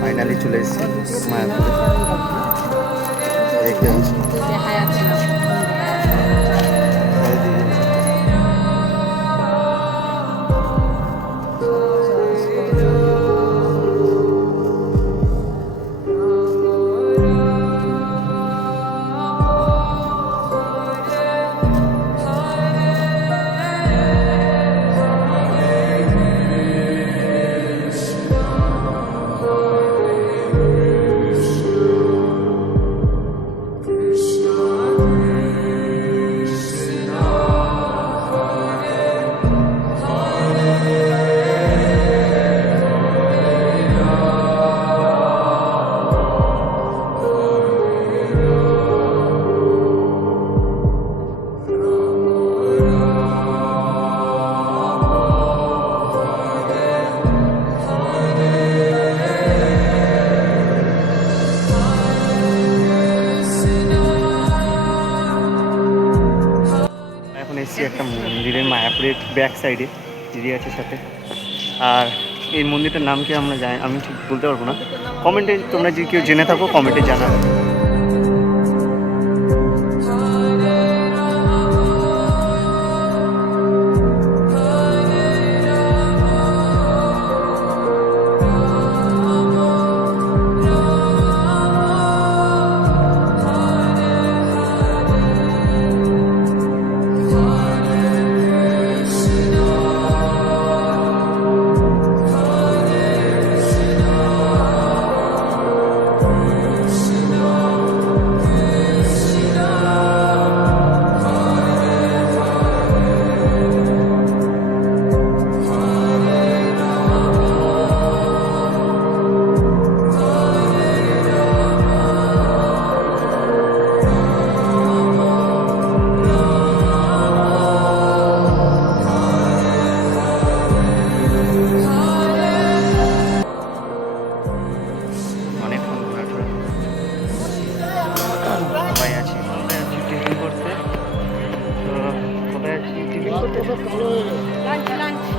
ফাইনালি চলে এসেছি মায়াপুরে দেখতে একটা মন্দিরের মায়াপুরের ব্যাক সাইডে দিদি আছে সাথে। আর এই মন্দিরটার নাম কি আমরা জানি, আমি ঠিক বলতে পারবো না। কমেন্টে তোমরা যদি কেউ জেনে থাকো কমেন্টে জানাবে।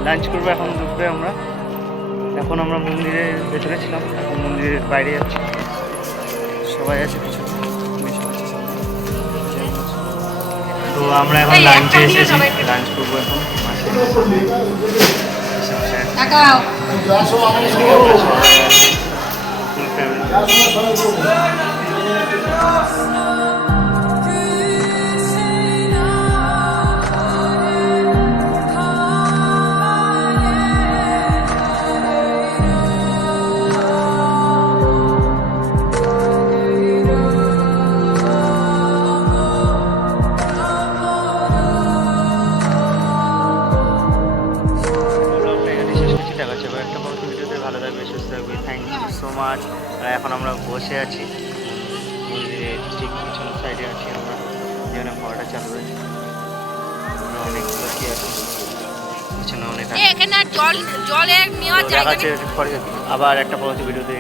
লাঞ্চ করবো, এখন ঢুকবে আমরা। এখন আমরা মন্দিরের ভেতরে ছিলাম, এখন মন্দিরের বাইরে যাচ্ছি। সবাই আছে কিছু, তো আমরা এখন লাঞ্চে এসেছি, লাঞ্চ করবো এখন। ভালো থাকবে, সুস্থ থাকবে। Thank you so much. এখন আমরা বসে আছি মন্দিরের ঠিক পিছন সাইডে আছি আমরা, যেখানে খাওয়াটা চালু হয়েছে। অনেকগুলো কি আছে পিছনে, অনেক আছে। আবার একটা পরবর্তী ভিডিওতে।